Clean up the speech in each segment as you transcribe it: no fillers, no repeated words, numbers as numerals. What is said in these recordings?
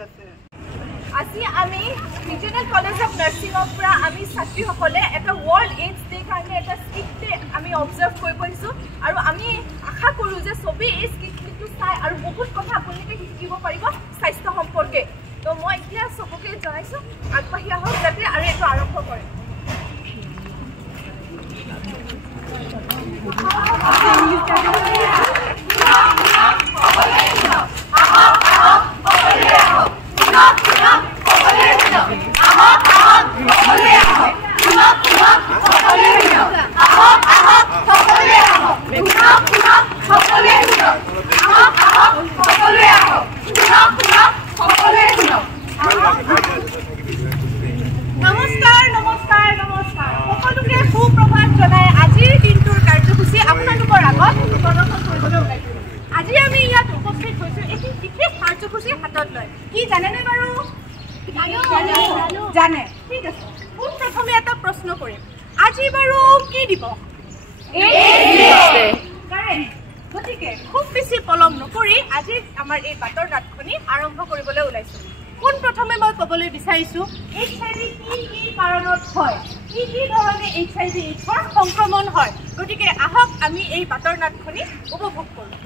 আজি আমি regional college of নাৰ্ছিঙৰ পৰা আমি ছাত্ৰীসকলে এটা ৱৰ্ল্ড এইডছ ডে কাৰণে এটা স্কিট ডে আমি অবজাৰ্ভ কৰিব আহিছোঁ আৰু আমি আশা কৰোঁ যে চবেই এই স্কিটটো চাই আৰু বহুত কথা আপোনালোকে শিকিব পাৰিব স্বাস্থ্য সম্পৰ্কে। তো মই এতিয়া চবকে জনাইছোঁ আগবাঢ়ি আহক যাতে আৰু এইটো আৰম্ভ কৰে। নমস্কাৰ নমস্কাৰ নমস্কাৰ সকলোকে সুপ্ৰভাত জনাই আজিৰ দিনটোৰ কাৰ্যসূচী আপোনালোকৰ আগত প্ৰদৰ্শন কৰিবলৈ ওলাইছোঁ। আজি আমি ইয়াত উপস্থিত হৈছোঁ এটি বিশেষ কাৰ্যসূচী হাতত লৈ। কি জানেনে বাৰু? জানে। ঠিক আছে, পোনপ্ৰথমে এটা প্ৰশ্ন কৰিম। আজি বাৰু কি দিৱস? গতিকে খুব বেছি পলম নকৰি আজি আমাৰ এই বাটৰ নাটখনি আৰম্ভ কৰিবলৈ ওলাইছোঁ। পোনপ্ৰথমে মই ক'বলৈ বিচাৰিছোঁ HIV কি কি কাৰণত হয়, কি কি ধৰণে HIV AIDS-ৰ সংক্ৰমণ হয়। গতিকে আহক আমি এই বাটৰ নাটখনি উপভোগ কৰোঁ।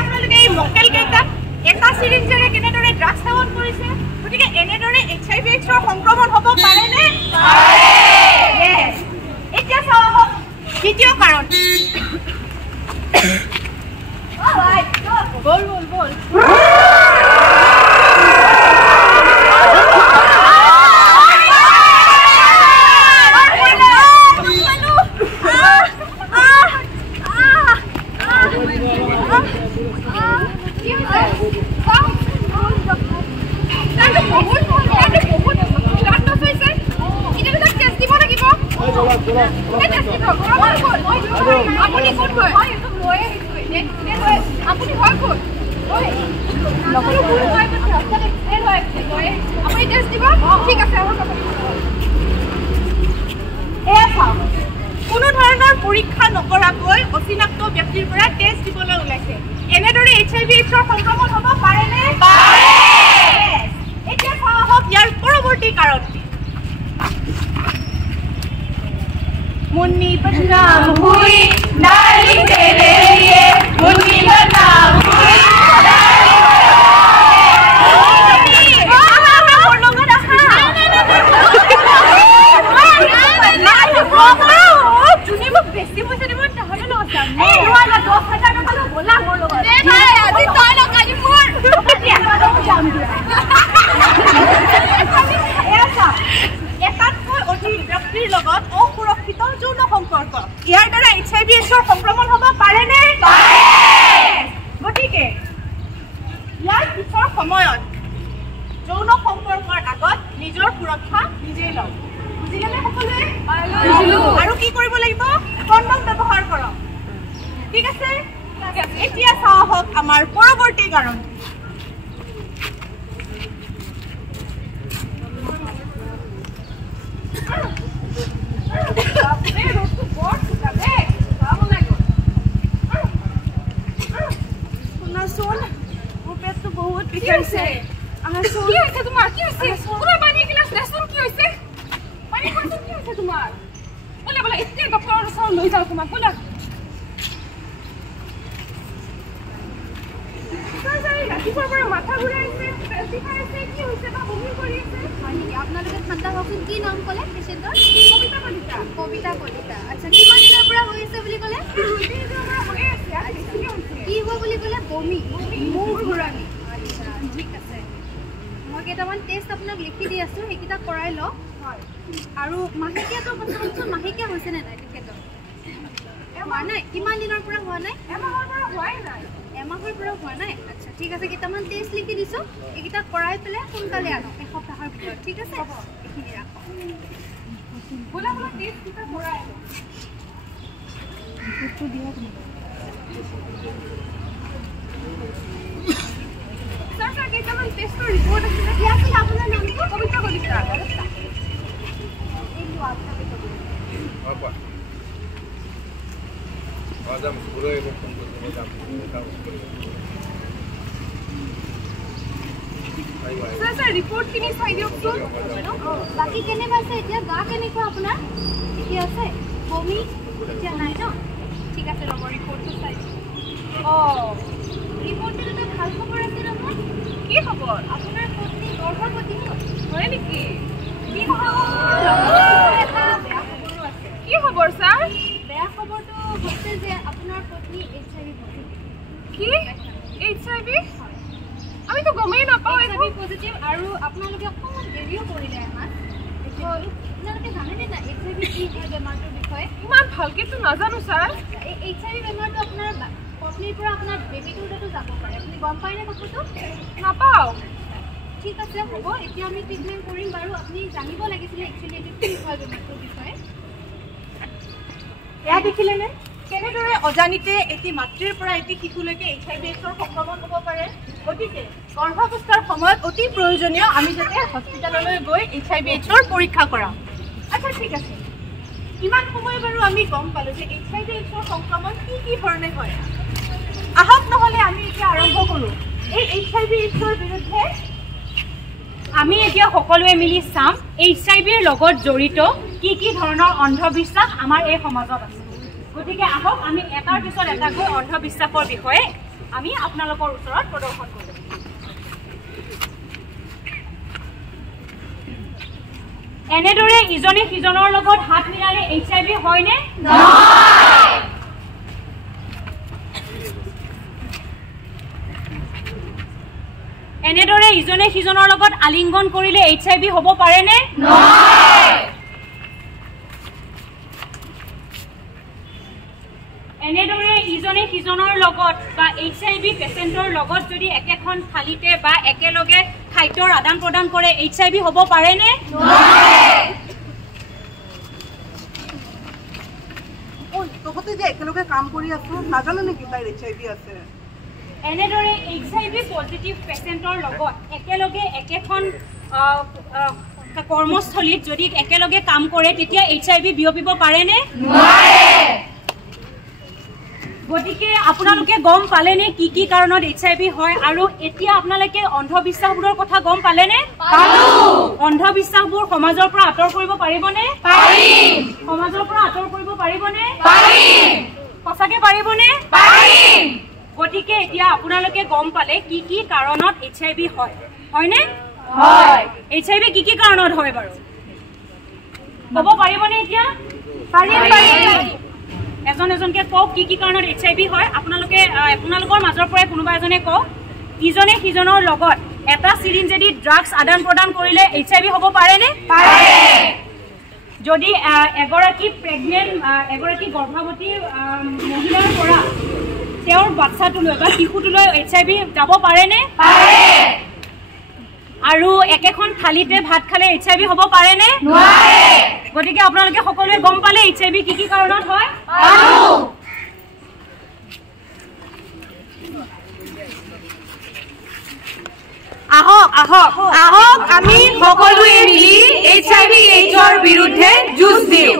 আপোনালোকে এই মকেল কেইটাত এটা চিৰিঞ্জেৰে কেনেদৰে ড্ৰাগছ সেৱন কৰিছে। গতিকে এনেদৰে HIV AIDS-ৰ সংক্ৰমণ হ'ব পাৰেনে? এতিয়া চাওক দ্বিতীয় কাৰণ। বল বল বল কোনো ধৰণৰ পৰীক্ষা নকৰাকৈ অচিনাক্ত ব্যক্তিৰ পৰা টেষ্ট দিবলৈ ওলাইছে। এনেদৰে HIV AIDS-ৰ সংক্ৰমণ হ'ব পাৰেনে? এতিয়া চাওঁ আহক ইয়াৰ পৰৱৰ্তী কাৰণ। मुन्नी बदनाम हुई डार्लिंग तेरे लिए, मुन्नी बदनाम हुई ইয়াৰ দ্বাৰা HIV AIDS-ৰ সংক্ৰমণ হ'ব পাৰেনে? গতিকে ইয়াৰ পিছৰ সময়ত যৌন সম্পৰ্কৰ আগত নিজৰ সুৰক্ষা নিজেই লওক। বুজিলে সকলোৱে? আৰু কি কৰিব লাগিব? কণ্ডম ব্যৱহাৰ কৰক। ঠিক আছে, এতিয়া চাওঁ আহক আমাৰ পৰৱৰ্তী কাৰণ। বহুত বিখাইছে। কি হৈছে তোমাৰ? কি হৈছে? পুৰা পানী গিলাচ লেচোন। কি হৈছে? পানী খাইছো। কি হৈছে তোমাৰ? বলে বলে এতিয়া ডক্টৰৰ ওচৰত লৈ যাওঁ তোমাক। বলে ঘূৰাইছে, পেলটি খাইছে, কি হৈছে বা বমি কৰি আছে। হয় নেকি? আপোনালোকে ঠাণ্ডা হওকচোন। কি নাম ক'লে পেচেণ্টৰ? কবিতা কলিতা। কবিতা কলিতা। আচ্ছা, কিমান দিনৰ পৰা হৈ আছে বুলি ক'লে? 2 দিনৰ পৰা হৈয়ে আছে, আজি বেছিকে হৈছে। কি হোৱা বুলি ক'লে? বমি, মূৰ ঘূৰণি। আচ্ছা, ঠিক আছে। মই কেইটামান টেষ্ট আপোনাক লিখি দি আছোঁ, সেইকেইটা কৰাই লওক। হয়। আৰু মাহেকীয়াটো কথাচোন, মাহেকীয়া হৈছেনে নাই তেখেতৰ? হোৱা নাই? কিমান দিনৰ পৰা হোৱা নাই? এমাহৰ পৰা হোৱাই নাই। এমাহৰ পৰা হোৱা নাই? আচ্ছা, ঠিক আছে। কেইটামান টেষ্ট লিখি দিছোঁ, এইকেইটা কৰাই পেলাই সোনকালে আনক, এসপ্তাহৰ ভিতৰত। ঠিক আছে, এইখিনি ৰাখক। বোলা বোলা টেষ্ট কিটা কৰাই লওঁ। স্যাৰ কেইটামান টেষ্টৰ ৰিপৰ্ট আছিলে। কি আছিল আপোনাৰ নামটো? কবিতা কলিতা। স্যাৰ ৰিপৰ্টখিনি চাই দিয়কচোন। বাকী কেনেকুৱা আছে এতিয়া? গা কেনেকুৱা আপোনাৰ? ঠিকে আছে? বমি এতিয়া নাই ন? ঠিক আছে, ৰ'ব ৰিপৰ্টটো চাই দিওঁ। ৰিপৰ্টটোত এটা ভাল খবৰ আছে নহয়। কি খবৰ? আপোনাৰ পত্নী গৰ্ভৱতী হয় নেকি? কি খবৰ? এটা বেয়া খবৰো আছে। কি খবৰ ছাৰ? বেয়া খবৰটো হৈছে যে আপোনাৰ পত্নী HIV পজিটিভ। কি? HIV? আমিতো গমেই নাপাওঁ। HIV পজিটিভ আৰু আপোনালোকে অকণমান দেৰিও কৰিলে আমাক। আপোনালোকে জানেনে নাই HIV কি হয় বেমাৰটোৰ বিষয়ে? ইমান ভালকেতো নাজানো ছাৰ। এই HIV বেমাৰটো আপোনাৰ পত্নীৰ পৰা আপোনাৰ বেবীটোলৈতো যাব পাৰে। আপুনি গম পায়নে কথাটো? নাপাওঁ। ঠিক আছে, হ'ব। এতিয়া আমি ট্ৰিটমেণ্ট কৰিম বাৰু। আপুনি জানিব লাগিছিলে একচুৱেলি এইটো কি হয় বেমাৰটোৰ বিষয়ে। এয়া দেখিলেনে কেনেদৰে অজানিতে এটি মাতৃৰ পৰা এটি শিশুলৈকে HIV/AIDS সংক্ৰমণ হ'ব পাৰে। গতিকে গৰ্ভাৱস্থাৰ সময়ত অতি প্ৰয়োজনীয় আমি যাতে হস্পিটেললৈ গৈ HIV/AIDS পৰীক্ষা কৰাওঁ। আচ্ছা, ঠিক আছে। ইমান সময় বাৰু আমি গম পালোঁ যে HIV/AIDS সংক্ৰমণ কি কি ধৰণে হয়। আহক নহ'লে আমি এতিয়া আৰম্ভ কৰোঁ এই HIV/AIDS বিৰুদ্ধে। আমি এতিয়া সকলোৱে মিলি চাম HIV-ৰ লগত জড়িত কি কি ধৰণৰ অন্ধবিশ্বাস আমাৰ এই সমাজত আছে। গতিকে আহক আমি এটাৰ পিছত এটাকৈ অন্ধবিশ্বাসৰ বিষয়ে আমি আপোনালোকৰ ওচৰত প্ৰদৰ্শন কৰিম। এনেদৰে ইজনে সিজনৰ লগত হাত মিলালে HIV হয়নে? নহয়। এনেদৰে ইজনে সিজনৰ লগত আলিংগন কৰিলে HIV হ'ব পাৰেনে? নহয়। এনেদৰে ইজনে সিজনৰ লগত বা HIV পেচেণ্টৰ লগত যদি একেখন থালিতে বা একেলগে খাদ্যৰ আদান প্ৰদান কৰে HIV হ'ব পাৰেনে? নহয়। তহঁতে যে একেলগে কাম কৰি আছো নাজানো নেকি তাইৰ HIV আছে? এনেদৰে HIV পজিটিভ পেচেণ্টৰ লগত একেলগে একেখন কৰ্মস্থলীত যদি একেলগে কাম কৰে তেতিয়া HIV বিয়পিব পাৰেনে? নোৱাৰে। গতিকে আপোনালোকে গম পালেনে কি কি কাৰণত HIV হয় আৰু এতিয়া আপোনালোকে অন্ধবিশ্বাসবোৰৰ কথা গম পালেনে? পালোঁ। অন্ধবিশ্বাসবোৰ সমাজৰ পৰা আঁতৰ কৰিব পাৰিবনে? পাৰিম। সমাজৰ পৰা আঁতৰ কৰিব পাৰিবনে? পাৰিম। সঁচাকে পাৰিবনে? পাৰিম। গতিকে এতিয়া আপোনালোকে গম পালে কি কি কাৰণত HIV হয়, হয়নে? হয়। HIV কি কি কাৰণত হয় বাৰু ক'ব পাৰিবনে এতিয়া? পাৰিম। এজন এজনকে কওক কি কি কাৰণত HIV হয়। আপোনালোকৰ মাজৰ পৰাই কোনোবা এজনে কওক। ইজনে সিজনৰ লগত এটা চিৰিঞ্জ যদি ড্ৰাগছ আদান প্ৰদান কৰিলে HIV হ'ব পাৰেনে? পাৰে। যদি এগৰাকী গৰ্ভৱতী মহিলাৰ পৰা তেওঁৰ বাচ্চাটোলৈ বা শিশুটোলৈ HIV যাব পাৰেনে? পাৰে। আৰু একেখন থালিতে ভাত খালে HIV হ'ব পাৰেনে? নোৱাৰে। গতিকে আপোনালোকে সকলোৱে গম পালে HIV কি কি কাৰণত হয়? পালোঁ। আহক আমি সকলোৱে মিলি HIV/AIDS বিৰুদ্ধে যুঁজ দিওঁ।